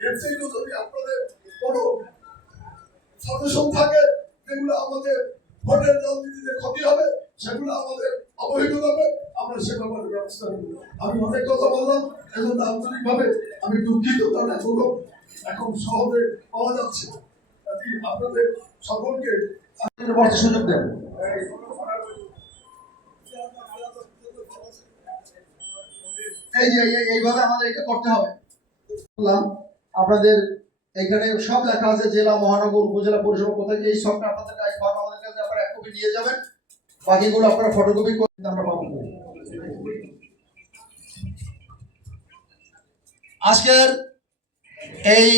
মেসেজও যদি আপনাদের কোনো সাজেশন থাকে যেগুলো আমাদের ভোটের রাজনীতিতে ক্ষতি হবে সেগুলো আমাদের অবহিত হবে আমরা সে ব্যাপারে ব্যবস্থা নেব। আমি অনেক কথা বললাম এজন্য আন্তরিকভাবে আমি দুঃখিত কারণ এখনও এখন শহরে পাওয়া যাচ্ছে আপনাদের সকলকে সুযোগ দেন। এই যে এইভাবে আমাদের এটা করতে হবে। বললাম আপনাদের এখানে সব লেখা আছে, জেলা, মহানগর, উপজেলা পরিষদ কোথায় এই সবটা আপনাদের কাছে ফর্ম আমাদের কাছে, আপনারা এক কপি নিয়ে যাবেন। বাকিগুলো আপনারা ফটোকপি করে আমরা পাবো আজকের এই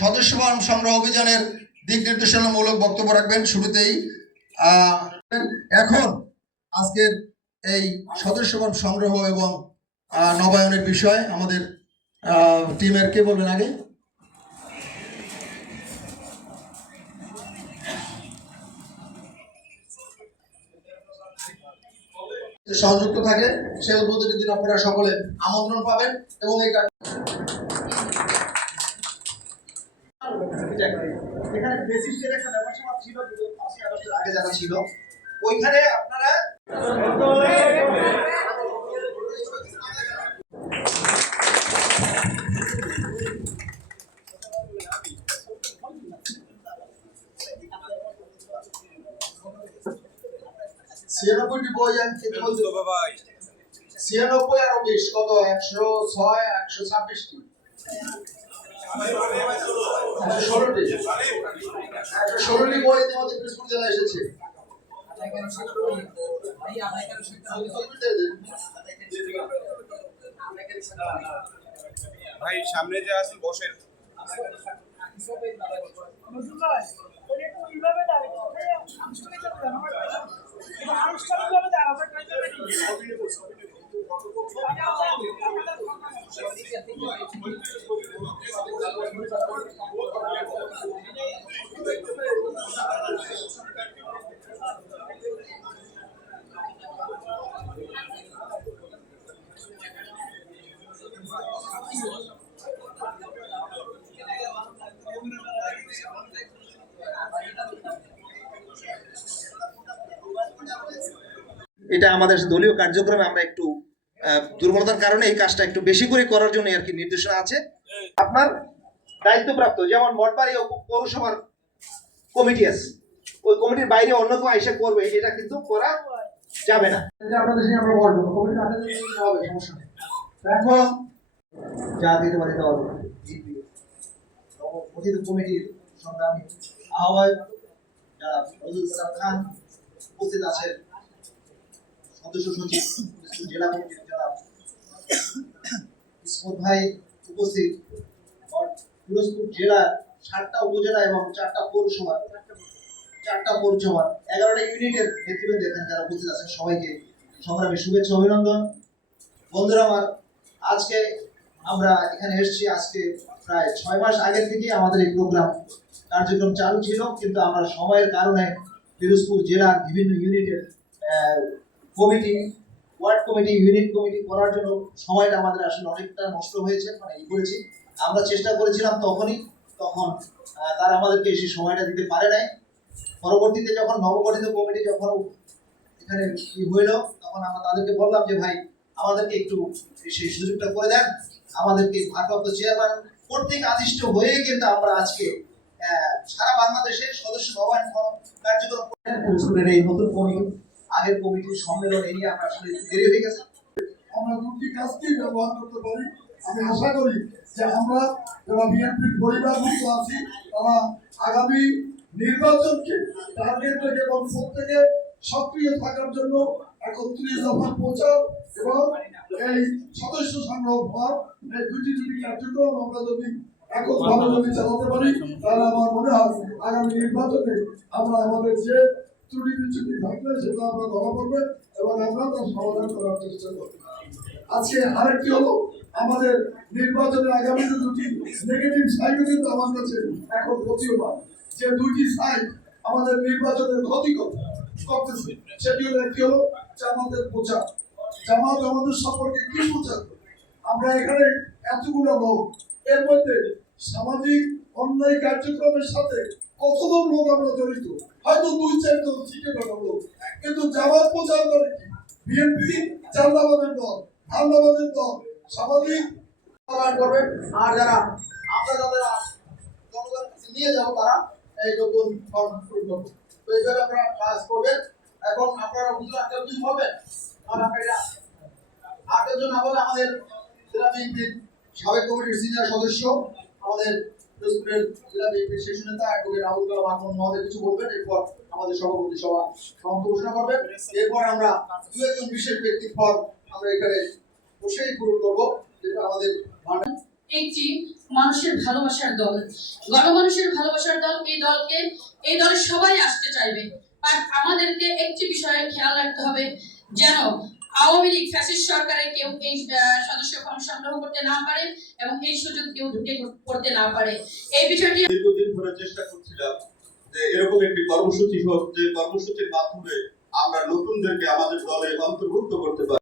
সদস্য ফর্ম সংগ্রহ অভিযানের দিক নির্দেশনামূলক বক্তব্য রাখবেন শুরুতেই। এখন আজকের এই সদস্য ফর্ম সংগ্রহ এবং নবায়নের বিষয় আমাদের টিমের কে বলবেন আগে? সহযুক্ত থাকে, সে উদ্বোধনের দিন আপনারা সকলে আমন্ত্রণ পাবেন এবং এই এখানে ছিল আগে যারা ছিল, ওইখানে আপনারা ছিয়ানব্বইটি বই আমি খেতে বলতে ছিয়ানব্বই আরও বিশ কত? একশো ছয় একশো ছাব্বিশটি। ষোলোটি। একশো ষোলোটি বই ইতিমধ্যে পিরোজপুর জেলায় এসেছে। ভাই সামনে যে আছেন বসেন। এটা আমাদের দলীয় কার্যক্রমে আমরা একটু দুর্বলতার কারণে এই কাজটা একটু বেশি করে করার জন্য আর কি নির্দেশনা আছে। আপনার দায়িত্বপ্রাপ্ত, যেমন মঠবাড়ি পৌরসভার কমিটি আছে। ওই কমিটির বাইরে অন্য কেউ এসে করবে এটা কিন্তু করা যাবে না। এখন যা দিতে পারি দেওয়া অতীত কমিটির সংগ্রামী আহ্বায়ক যারা খান উপস্থিত আছেন উপস্থিত জেলার সাতটা উপজেলা এবং চারটা চারটা এগারোটা ইউনিটের যারা আছেন, সবাইকে অভিনন্দন। আজকে আমরা এখানে এসেছি, আজকে প্রায় ছয় মাস আগে থেকে আমাদের এই প্রোগ্রাম কার্যক্রম চালু ছিল, কিন্তু আমরা সময়ের কারণে পিরোজপুর জেলার বিভিন্ন ইউনিটের committee, ward committee, unit committee করার জন্য সময়টা আমাদের আসলে অনেকটা নষ্ট হয়েছে মানে ই করেছি। আমরা চেষ্টা করেছিলাম তখনই, তখন তারা আমাদেরকে সেই সময়টা দিতে পারে নাই। পরবর্তীতে যখন নবগঠিত কমিটি যখন এখানে ই হইল, তখন আমরা তাদেরকে বললাম যে, ভাই, আমাদেরকে একটু সেই সুযোগটা করে দেন। আমাদেরকে ভারপ্রাপ্ত চেয়ারম্যান কর্তৃক আদিষ্ট হয়ে কিন্তু আমরা আজকে সারা বাংলাদেশের সদস্য কর- কার্যক্রম স্কুলের এই নতুন কমিটি আগের কমিটির সম্মেলন নিয়ে আমরা আসলে দেরি হয়ে গেছে। আমরা দুটি কাজকেই ব্যবহার করতে পারি। আমি আশা করি যে আমরা যারা বিএনপির পরিবারভুক্ত আছি, তারা আগামী নির্বাচনকে টার্গেট রেখে এবং প্রত্যেকে সক্রিয় থাকার জন্য একত্রিশ দফা প্রচার এবং এই সদস্য সংগ্রহ ফর্ম এই দুটি দুটি কার্যক্রম আমরা যদি এককভাবে যদি চালাতে পারি, তাহলে আমার মনে হয় আগামী নির্বাচনে আমরা আমাদের যে ত্রুটি বিচ্যুতি থাকবে সেটা আমরা ধরা পড়বে এবং আমরা তার সমাধান করার চেষ্টা করব আজকে আরেকটি হলো আমাদের নির্বাচনের আগামীতে দুটি নেগেটিভ সাইড কিন্তু আমার কাছে এখন প্রতীয়মান। যে দুটি সাইড আমাদের নির্বাচনের ক্ষতি কর- করতেছে, সেটি হলো একটি হলো জামাতের প্রচার। জামাত আমাদের সম্পর্কে কি প্রচার আমরা এখানে এতগুলো লোক, এর মধ্যে সামাজিক অন্যায় কার্যক্রমের সাথে কতজন লোক আমরা জড়িত? হয়তো দুই চারজন শিখে বেরোলো কিন্তু জামাত প্রচার করে কি? বিএনপি চান্দাবাদের দল ধান্দাবাদের দল। সামাজিক করবেন আর যারা, আমরা যারা জনগণের কাছে নিয়ে যাব, তারা এই নতুন ফর্ম করব। তো এইভাবে আপনারা কাজ করবেন। এখন আপনারা বুঝলে একটা কিছু হবে। আর আপনারা আরেকজন জন আমাদের বিএনপির সাবেক কমিটির সিনিয়র সদস্য, আমাদের একটি মানুষের ভালোবাসার দল। গণমানুষের ভালোবাসার দল এই দলকে, এই দলে সবাই আসতে চাইবে। আর আমাদেরকে একটি বিষয়ে খেয়াল রাখতে হবে যেন আওয়ামী লীগ, ফ্যাসিস্ট সরকারের কেউ এই সদস্য করতে না পারে এবং এই সুযোগ কেউ ঢুকে করতে না পারে। এই বিষয়টি দীর্ঘদিন ধরে চেষ্টা করছিলাম যে এরকম একটি কর্মসূচি হোক, যে কর্মসূচির মাধ্যমে আমরা নতুনদেরকে আমাদের দলে অন্তর্ভুক্ত করতে পারি।